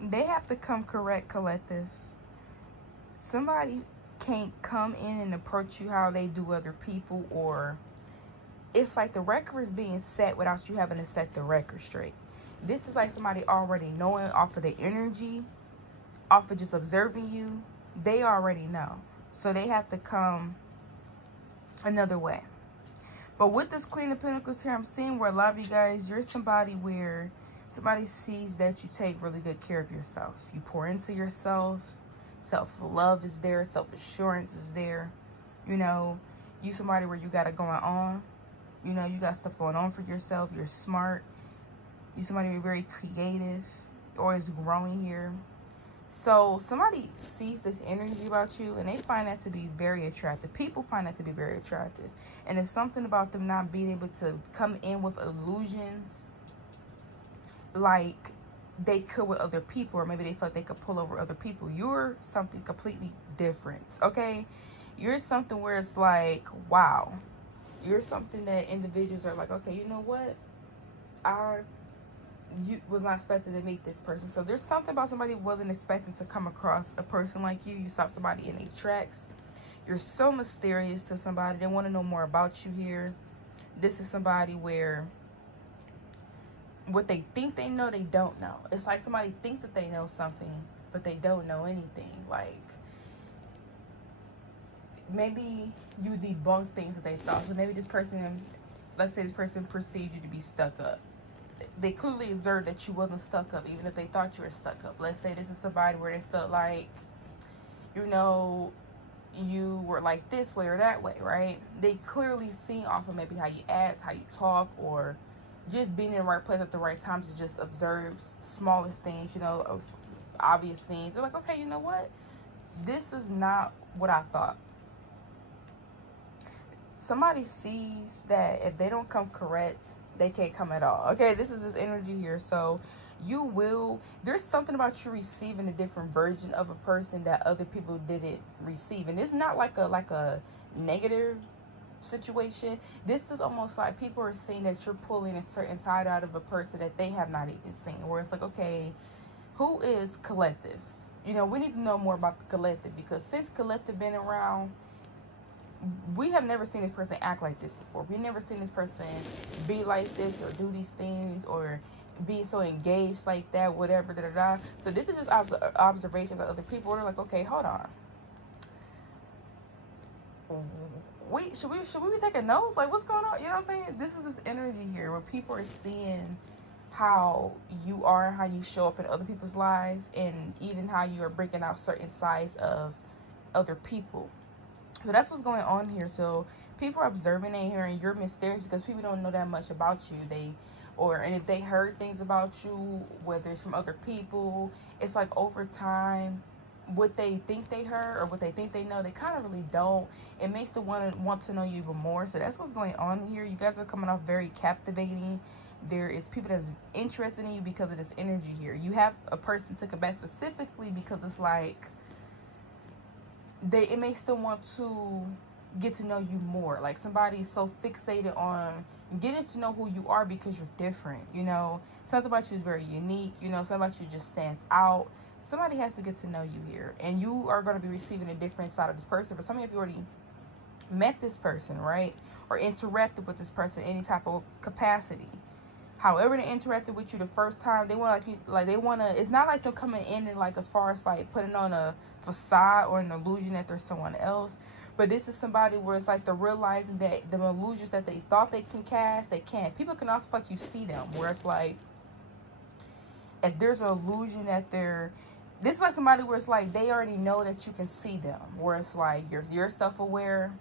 they have to come correct, collective. Somebody can't come in and approach you how they do other people, or it's like the record is being set without you having to set the record straight. This is like somebody already knowing off of the energy, off of just observing you. They already know. So they have to come another way. But with this Queen of Pentacles here, I'm seeing where a lot of you guys, you're somebody where somebody sees that you take really good care of yourself. You pour into yourself. Self-love is there. Self-assurance is there. You know, you somebody where you got it going on. You know, you got stuff going on for yourself. You're smart. You somebody who's very creative. Always growing here. So somebody sees this energy about you and they find that to be very attractive. People find that to be very attractive. And it's something about them not being able to come in with illusions like they could with other people, or maybe they felt they could pull over other people. You're something completely different, okay? You're something where it's like, wow. You're something that individuals are like, okay, you know what? You was not expecting to meet this person. So there's something about somebody who wasn't expecting to come across a person like you. You stop somebody in their tracks. You're so mysterious to somebody. They want to know more about you here. This is somebody where what they think they know, they don't know. It's like somebody thinks that they know something, but they don't know anything. Like, maybe you debunk things that they thought. So maybe this person, let's say this person perceived you to be stuck up. They clearly observed that you wasn't stuck up, even if they thought you were stuck up. Let's say this is somebody where they felt like, you know, you were like this way or that way, right? They clearly see off of maybe how you act, how you talk, or just being in the right place at the right time to just observe smallest things, you know, of obvious things. They're like, okay, you know what? This is not what I thought. Somebody sees that if they don't come correct, they can't come at all. Okay, this is this energy here. So you will, there's something about you receiving a different version of a person that other people didn't receive. And it's not like a negative situation. This is almost like people are seeing that you're pulling a certain side out of a person that they have not even seen. Where it's like, okay, who is collective? You know, we need to know more about the collective, because since collective been around, we have never seen this person act like this before. We've never seen this person be like this or do these things or be so engaged like that, whatever, da-da-da. So this is just observations of other people. They're like, okay, hold on. Should we be taking notes? Like, what's going on? You know what I'm saying? This is this energy here where people are seeing how you are, how you show up in other people's lives, and even how you are breaking out certain sides of other people. So that's what's going on here. So people are observing and hearing you're mysterious because people don't know that much about you. And if they heard things about you, whether it's from other people, it's like over time, what they think they heard or what they think they know, they kind of really don't. It makes them want to know you even more. So that's what's going on here. You guys are coming off very captivating. There is people that's interested in you because of this energy here. You have a person to come back specifically because it's like it makes them want to get to know you more. Like somebody's so fixated on getting to know who you are because you're different, you know. Something about you is very unique, you know. Something about you just stands out. Somebody has to get to know you here, and you are going to be receiving a different side of this person. But some of you have already met this person, right, or interacted with this person in any type of capacity. However they interacted with you the first time, they want it's not like they're coming in and like as far as like putting on a facade or an illusion that they're someone else. But this is somebody where it's like they're realizing that the illusions that they thought they can cast, they can't. People can also fuck you see them, where it's like if there's an illusion that this is like somebody where it's like they already know that you can see them, where it's like you're self-aware,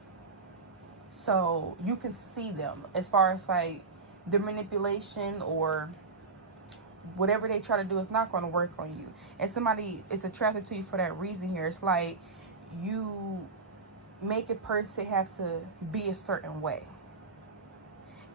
so you can see them as far as like their manipulation or whatever they try to do is not going to work on you. And somebody is attracted to you for that reason here. It's like you make a person have to be a certain way.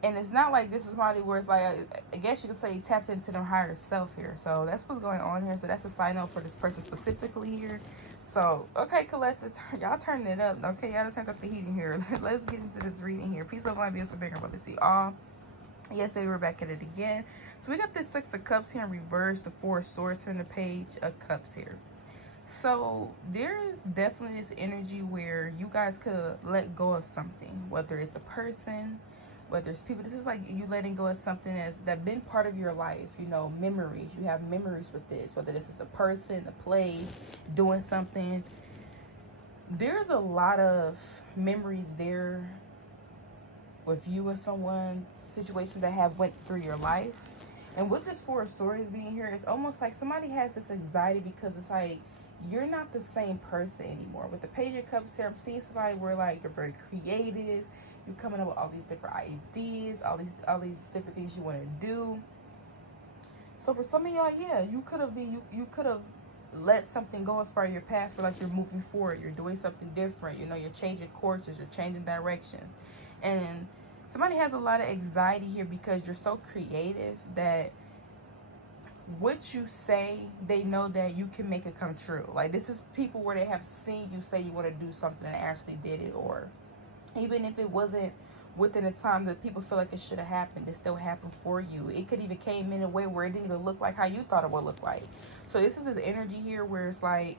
And it's not like this is somebody where it's like, I guess you could say tapped into their higher self here. So that's what's going on here. So that's a side note for this person specifically here. So, okay, collective, y'all turning it up. Okay, y'all turned up the heating here. Let's get into this reading here. Peace, love, light, beautiful, bigger, brother. See all Yes, baby, we're back at it again. So we got this Six of Cups here in reverse, the Four of Swords here in the Page of Cups here. So there's definitely this energy where you guys could let go of something, whether it's a person, whether it's people. This is like you letting go of something that's been part of your life, you know, memories. You have memories with this, whether this is a person, a place, doing something. There's a lot of memories there with you and someone, situations that have went through your life. And with this Four of Swords being here, it's almost like somebody has this anxiety because it's like you're not the same person anymore. With the Page of Cups here, I'm seeing somebody where like you're very creative, you're coming up with all these different ideas, all these different things you want to do. So for some of y'all, yeah, you could have let something go as far as your past, but like you're moving forward, you're doing something different, you know, you're changing courses, you're changing directions. And somebody has a lot of anxiety here because you're so creative that what you say, they know that you can make it come true. Like, this is people where they have seen you say you want to do something and actually did it, or even if it wasn't within a time that people feel like it should have happened, it still happened for you. It could even came in a way where it didn't even look like how you thought it would look like. So this is this energy here where it's like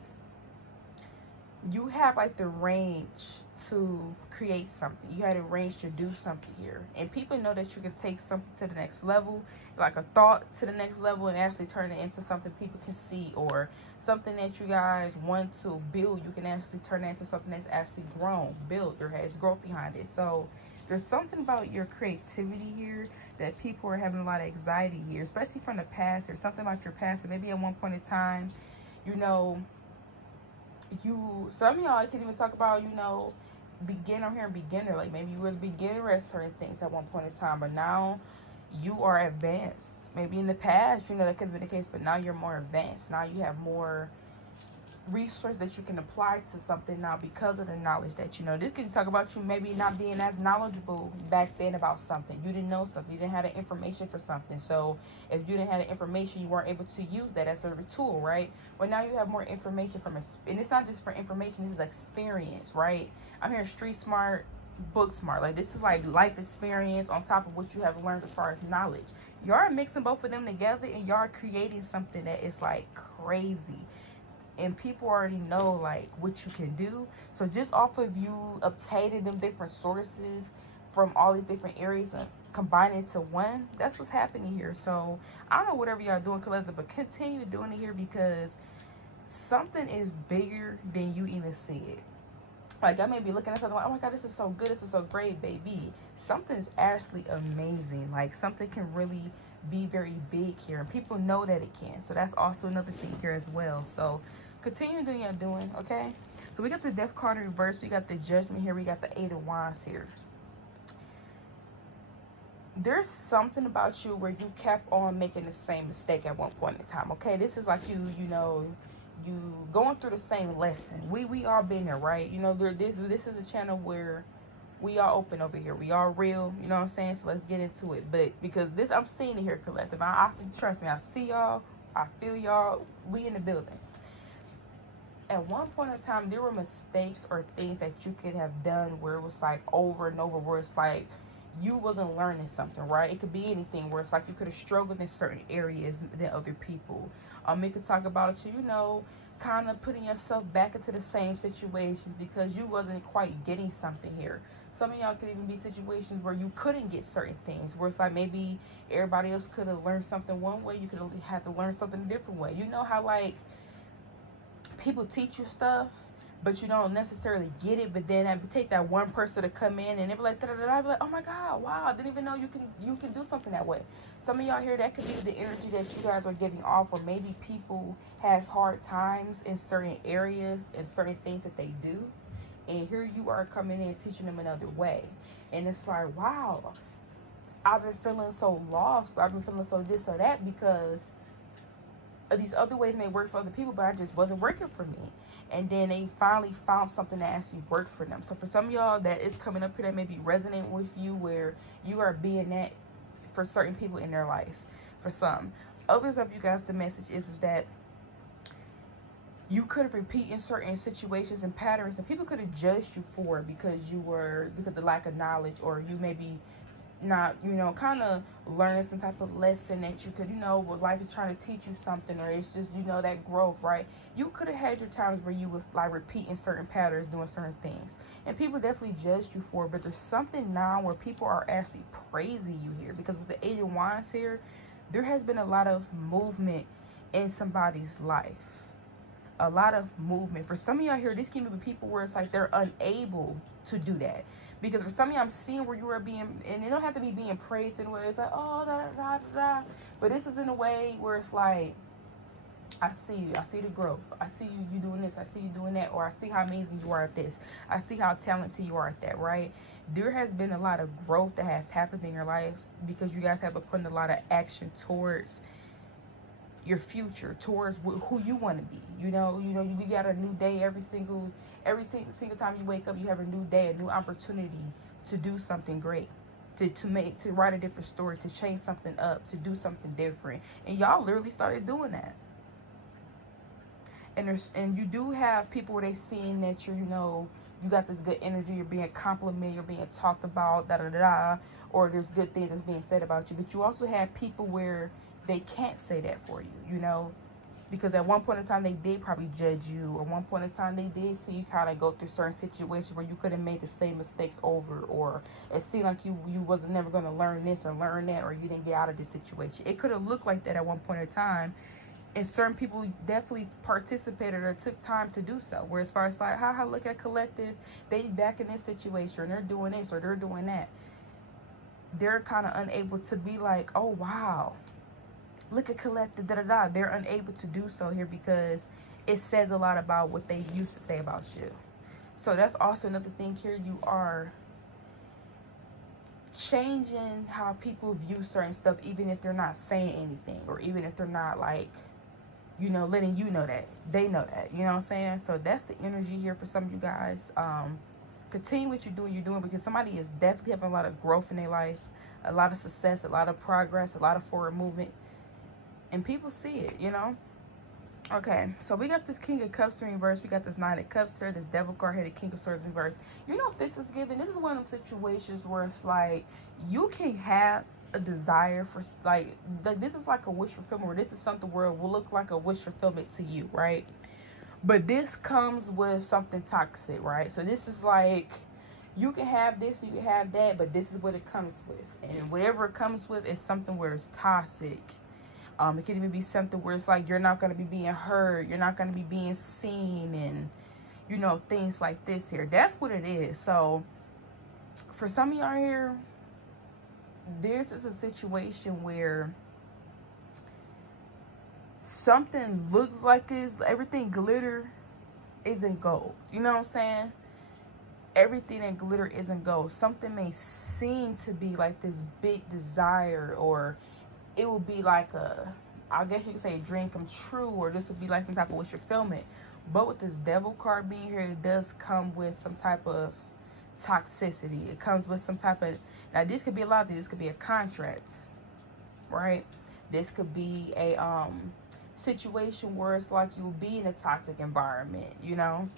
you have like the range to create something. You had a range to do something here. And people know that you can take something to the next level, like a thought to the next level, and actually turn it into something people can see, or something that you guys want to build. You can actually turn it into something that's actually grown, built, or has growth behind it. So there's something about your creativity here that people are having a lot of anxiety here, especially from the past. There's something about your past, and maybe at one point in time, you know, some of y'all, I can even talk about, you know, beginner here and beginner. Like maybe you were the beginner at certain things at one point in time, but now you are advanced. Maybe in the past, you know, that could have been the case, but now you're more advanced. Now you have more resource that you can apply to something now because of the knowledge that you know. This can talk about you maybe not being as knowledgeable back then about something. You didn't know something. You didn't have the information for something. So if you didn't have the information, you weren't able to use that as a tool, right? Well, now you have more information from it. And it's not just for information. This is experience, right? I'm hearing street smart, book smart. Like this is like life experience on top of what you have learned as far as knowledge. Y'all are mixing both of them together and y'all are creating something that is like crazy. And people already know like what you can do. So just off of you obtaining them different sources from all these different areas and combining it to one, that's what's happening here. So I don't know whatever y'all doing collectively, but continue doing it here because something is bigger than you even see it. Like I may be looking at something like, oh my God, this is so good, this is so great, baby. Something is actually amazing. Like something can really be very big here, and people know that it can. So that's also another thing here as well. So continue doing your doing, okay? So we got the Death card in reverse, we got the Judgment here, we got the Eight of Wands here. There's something about you where you kept on making the same mistake at one point in time, okay? This is like you know, you going through the same lesson. We all been there, right? You know, this is a channel where we are open over here. We are real, you know what I'm saying? So let's get into it. But because this, I'm seeing it here collective. I trust me, I see y'all, I feel y'all, we in the building. At one point in time, there were mistakes or things that you could have done where it was like over and over, where it's like you wasn't learning something, right? It could be anything where it's like you could have struggled in certain areas than other people. It could talk about you, you know, kind of putting yourself back into the same situations because you wasn't quite getting something here. Some of y'all could even be situations where you couldn't get certain things, where it's like maybe everybody else could have learned something one way, you could have to learn something a different way. You know how like people teach you stuff, but you don't necessarily get it, but then I take that one person to come in and they be like, da, da, da, da, be like, oh my God, wow, I didn't even know you can do something that way. Some of y'all here, that could be the energy that you guys are giving off, or maybe people have hard times in certain areas and certain things that they do, and here you are coming in and teaching them another way. And it's like, wow, I've been feeling so lost, I've been feeling so this or that because these other ways may work for other people, but I just wasn't working for me. And then they finally found something that actually worked for them. So for some of y'all that is coming up here that may be resonating with you, where you are being that for certain people in their life. For some others of you guys, the message is that you could repeat in certain situations and patterns, and people could have judged you for it because of the lack of knowledge, or you maybe not, you know, kind of learning some type of lesson that you could, you know, what life is trying to teach you something, or it's just, you know, that growth, right? You could have had your times where you was like repeating certain patterns, doing certain things, and people definitely judged you for it. But there's something now where people are actually praising you here, because with the 8 of Wands here, there has been a lot of movement in somebody's life. A lot of movement. For some of y'all here, this can be people where it's like they're unable to do that. Because for some of y'all, I'm seeing where you are being, and it don't have to be being praised in a way. It's like, oh, da, da, da, da. But this is in a way where it's like, I see you. I see the growth. I see you doing this. I see you doing that. Or I see how amazing you are at this. I see how talented you are at that, right? There has been a lot of growth that has happened in your life because you guys have been putting a lot of action towards your future, towards who you want to be. You got a new day every single time you wake up. You have a new day, a new opportunity to do something great, to write a different story, to change something up, to do something different. And y'all literally started doing that. And you do have people where they seeing that you're, you know, you got this good energy, you're being complimented, you're being talked about, da da da, or there's good things that's being said about you. But you also have people where they can't say that for you, you know, because at one point in time they did probably judge you, or one point in time they did see you kind of go through certain situations where you could have made the same mistakes over, or it seemed like you wasn't never going to learn this or learn that, or you didn't get out of this situation. It could have looked like that at one point in time, and certain people definitely participated or took time to do so. Where as far as like, how look at collective, they back in this situation, and they're doing this or they're doing that. They're kind of unable to be like, oh wow, look at collective, da da da. They're unable to do so here because it says a lot about what they used to say about you. So that's also another thing here. You are changing how people view certain stuff, even if they're not saying anything, or even if they're not like, you know, letting you know that they know that, you know what I'm saying? So that's the energy here for some of you guys. Continue what you're doing, because somebody is definitely having a lot of growth in their life, a lot of success, a lot of progress, a lot of forward movement, and people see it, you know. Okay, so we got this King of Cups in reverse, we got this Knight of Cups here, this Devil card here, the King of Swords in reverse. You know, if this is given, this is one of them situations where it's like you can have a desire for, like this is like a wish fulfillment, where this is something where it will look like a wish fulfillment to you, right? But this comes with something toxic, right? So this is like, you can have this, you can have that, but this is what it comes with. And whatever it comes with is something where it's toxic. It can even be something where it's like you're not going to be being heard, you're not going to be being seen, and, you know, things like this here. That's what it is. So for some of y'all here, this is a situation where something looks like this, everything glitter isn't gold. You know what I'm saying? Everything that glitter isn't gold. Something may seem to be like this big desire, or it would be like a, I guess you could say a dream come true, or this would be like some type of wish fulfillment. But with this Devil card being here, it does come with some type of toxicity. It comes with some type of, now this could be a lot of things. This could be a contract, right? This could be a situation where it's like you'll be in a toxic environment, you know.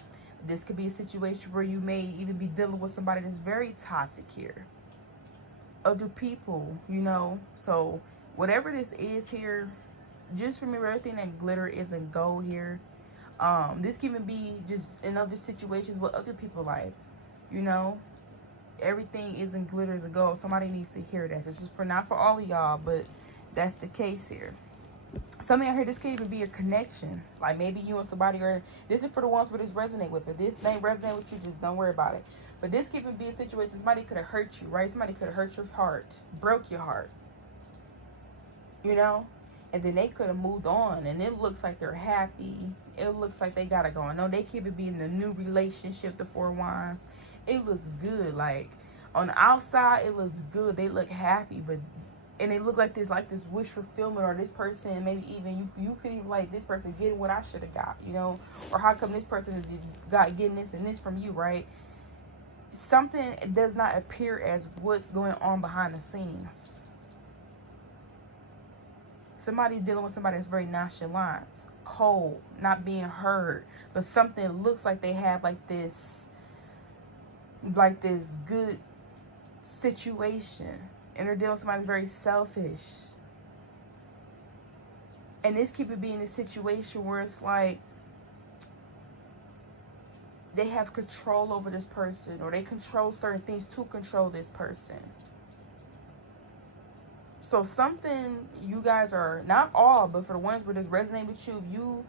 This could be a situation where you may even be dealing with somebody that's very toxic here. Other people, you know. So whatever this is here, just remember everything that glitter isn't gold here. This can even be just in other situations with other people's life, you know. Everything isn't glitter isn't gold. Somebody needs to hear that. It's just for, not for all of y'all, but that's the case here. Some of y'all here, this could even be your connection. Like maybe you and somebody, or this is for the ones where this resonate with. If this ain't resonate with you, just don't worry about it. But this could even be a situation, somebody could have hurt you, right? Somebody could have hurt your heart, broke your heart, you know? And then they could have moved on, and it looks like they're happy. It looks like they got it going on. They could even be in a new relationship, the Four of Wands. It looks good. Like on the outside, it looks good. They look happy, but and they look like this wish fulfillment, or this person, maybe even you could even like, this person getting what I should have got, you know, or how come this person is getting this and this from you, right? Something does not appear as what's going on behind the scenes. Somebody's dealing with somebody that's very nonchalant, cold, not being heard, but something looks like they have like this good situation. And they're dealing with somebody very selfish. And this could be in a situation where it's like they have control over this person, or they control certain things to control this person. So something you guys are, not all, but for the ones where this resonates with you, if you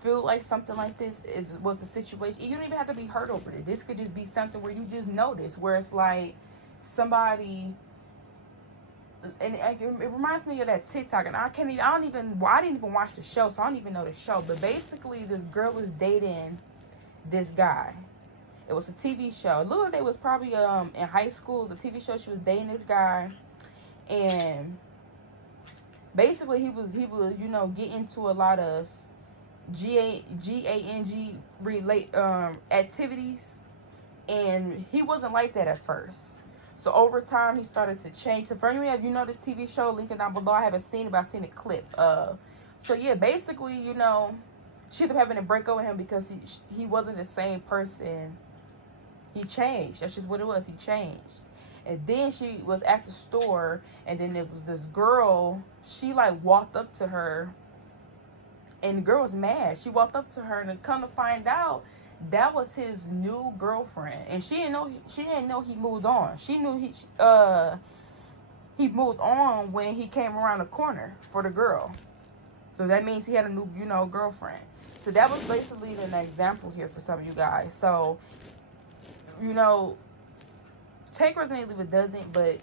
feel like something like this was the situation, you don't even have to be hurt over it. This could just be something where you just notice, where it's like somebody, and it reminds me of that TikTok, and I didn't even watch the show, so I don't even know the show. But basically, this girl was dating this guy. It was a TV show. Lil Day was probably in high school. It was a TV show. She was dating this guy, and basically he was you know, get into a lot of gang relate activities, and he wasn't like that at first. So over time he started to change. So for any of you know this TV show, link it down below. I haven't seen it, but I've seen a clip. So yeah, basically, you know, she ended up having to break up with him because he wasn't the same person. He changed. That's just what it was. He changed. And then she was at the store, and then it was this girl. She like walked up to her, and the girl was mad. She walked up to her, and come to find out, that was his new girlfriend. And she didn't know he moved on. She knew he moved on when he came around the corner for the girl. So that means he had a new, you know, girlfriend. So that was basically an example here for some of you guys. So, you know, take resonate, leave it doesn't, but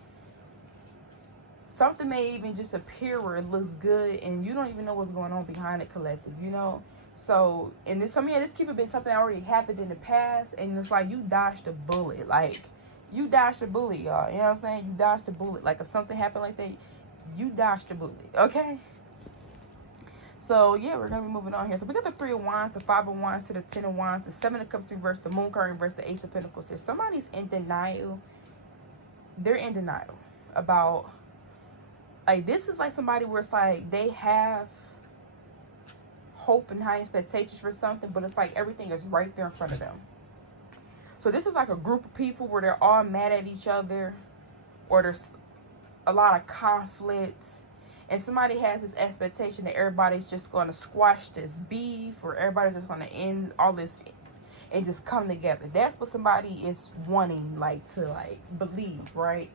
something may even just appear where it looks good and you don't even know what's going on behind it, collective, you know. So, and this, this could have been something that already happened in the past, and it's like you dodged a bullet. Like, you dodged a bullet, y'all. You know what I'm saying? You dodged a bullet. Like, if something happened like that, you dodged a bullet, okay? So, yeah, we're going to be moving on here. So, we got the 3 of Wands, the 5 of Wands, to the 10 of Wands, the 7 of Cups reversed, the Moon card reversed, the Ace of Pentacles here. Somebody's in denial. They're in denial about, like, this is like somebody where it's like they have hope and high expectations for something, but it's like everything is right there in front of them. So this is like a group of people where they're all mad at each other, or there's a lot of conflict, and somebody has this expectation that everybody's just going to squash this beef, or everybody's just going to end all this and just come together. That's what somebody is wanting, like, to like believe, right?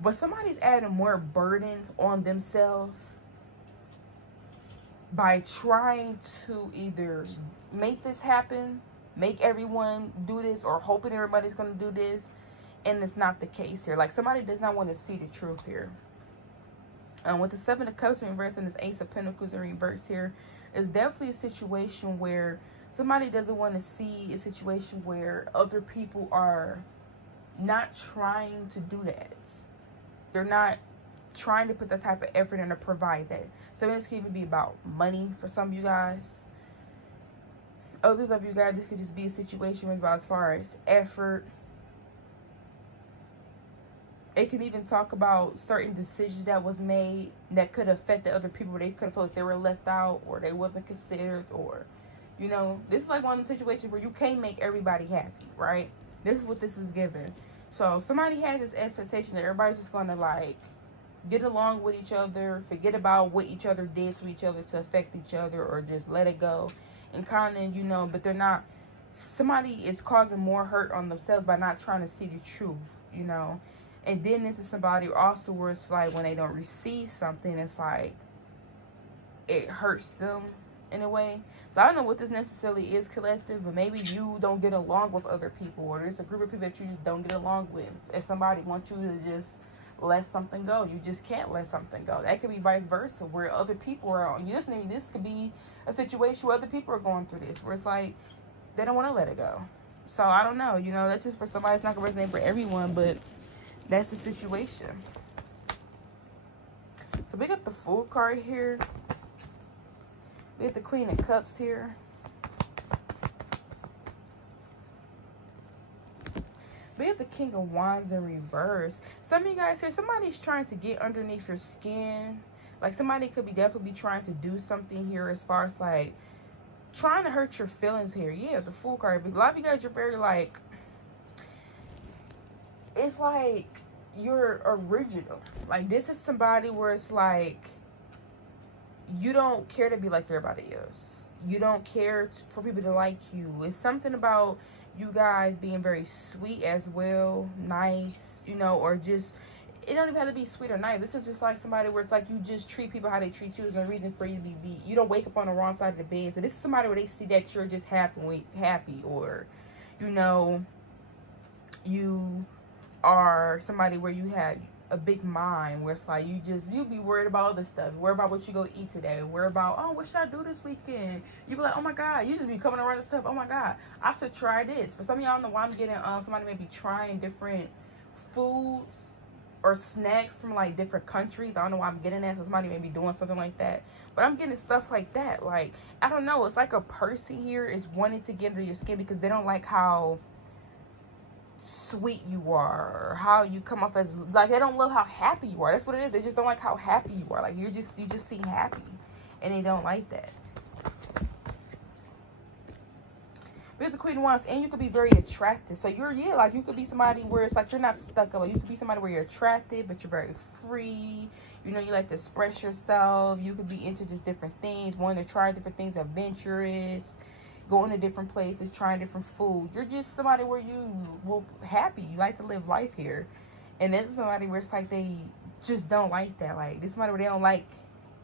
But somebody's adding more burdens on themselves by trying to either make this happen, make everyone do this, or hoping everybody's going to do this, and it's not the case here. Like, somebody does not want to see the truth here. With the 7 of Cups in reverse and this Ace of Pentacles in reverse here, is definitely a situation where somebody doesn't want to see a situation where other people are not trying to do that. They're not trying to put that type of effort in to provide that. So this could even be about money for some of you guys. Others of you guys, this could just be a situation where it's about as far as effort. It could even talk about certain decisions that was made that could affect the other people. They could have felt like they were left out, or they wasn't considered, or, you know, this is like one of the situations where you can't make everybody happy, right? This is what this is given. So somebody has this expectation that everybody's just going to, like, get along with each other, forget about what each other did to each other to affect each other, or just let it go. And kind of, you know, but they're not, somebody is causing more hurt on themselves by not trying to see the truth, you know. And then this is somebody also where it's like when they don't receive something, it's like it hurts them in a way. So I don't know what this necessarily is, collective, but maybe you don't get along with other people, or there's a group of people that you just don't get along with. If somebody wants you to just let something go, you just can't let something go. That could be vice versa, where other people are on. This could be a situation where other people are going through this, where it's like they don't want to let it go. So I don't know, you know, that's just for somebody. It's not going to resonate for everyone, but that's the situation. So we got the Fool card here. We got the Queen of Cups here. We have the King of Wands in reverse. Some of you guys here, somebody's trying to get underneath your skin. Like, somebody could be definitely be trying to do something here as far as, like, trying to hurt your feelings here. Yeah, the Fool card. But a lot of you guys are very, like, it's like you're original. Like, this is somebody where it's like, you don't care to be like everybody else. You don't care for people to like you. It's something about you guys being very sweet as well, nice, you know, or just, it don't even have to be sweet or nice. This is just like somebody where it's like you just treat people how they treat you. There's no reason for you to be, you don't wake up on the wrong side of the bed. So this is somebody where they see that you're just happy, or, you know, you are somebody where you have a big mind, where it's like you be worried about other stuff, worried about what you go eat today, worried about, oh, what should I do this weekend? You be like, oh my god, you just be coming around and stuff, oh my god, I should try this. For some of y'all, I don't know why I'm getting somebody may be trying different foods or snacks from like different countries. I don't know why I'm getting that, so somebody may be doing something like that, but I'm getting stuff like that. Like, I don't know, it's like a person here is wanting to get under your skin because they don't like how sweet you are, or how you come off as, like, they don't love how happy you are. That's what it is. They just don't like how happy you are. Like, you just seem happy, and they don't like that. We have the Queen of Wands, and you could be very attractive. So you're, yeah, like, you could be somebody where it's like you're not stuck up. Like, you could be somebody where you're attractive, but you're very free. You know, you like to express yourself. You could be into just different things, wanting to try different things, adventurous, going to different places, trying different food. You're just somebody where you will happy. You like to live life here. And then somebody where it's like they just don't like that. Like, this is somebody where they don't like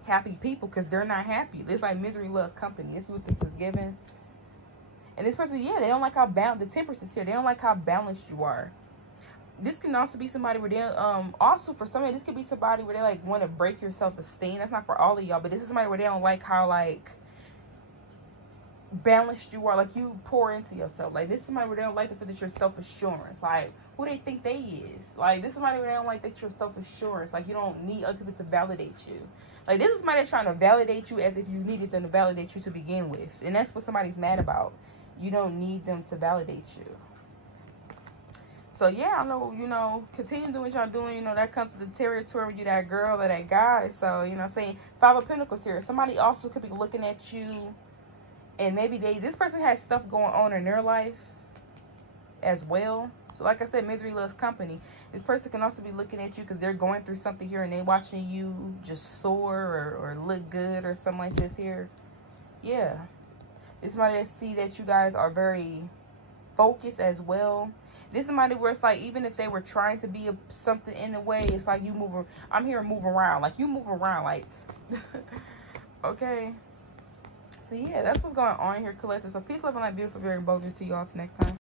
happy people because they're not happy. It's like misery loves company. This is what this is given. And this person, yeah, they don't like how balanced, the Temperance is here. They don't like how balanced you are. This can also be somebody where they, also for somebody, this could be somebody where they like want to break your self-esteem. That's not for all of y'all, but this is somebody where they don't like how, like, balanced you are. Like, you pour into yourself. Like, this is somebody where they don't like the fact that you're self-assurance. Like, who they think they is. Like, this is somebody where they don't like that you're self-assurance. Like, you don't need other people to validate you. Like, this is somebody that's trying to validate you as if you needed them to validate you to begin with. And that's what somebody's mad about. You don't need them to validate you. So, yeah, I know, you know, continue doing what y'all doing. You know, that comes to the territory with you, that girl or that guy. So, you know what I'm saying? 5 of Pentacles here. Somebody also could be looking at you, and maybe this person has stuff going on in their life as well. So like I said, misery loves company. This person can also be looking at you because they're going through something here and they watching you just soar or look good or something like this here. Yeah. It's somebody that see that you guys are very focused as well. This is somebody where it's like, even if they were trying to be something in a way, it's like you move. I'm hearing move around. Like, you move around. Like, okay. So, yeah, that's what's going on here, collective. So, peace, love, and light, beautiful, very bold to you all. Till next time.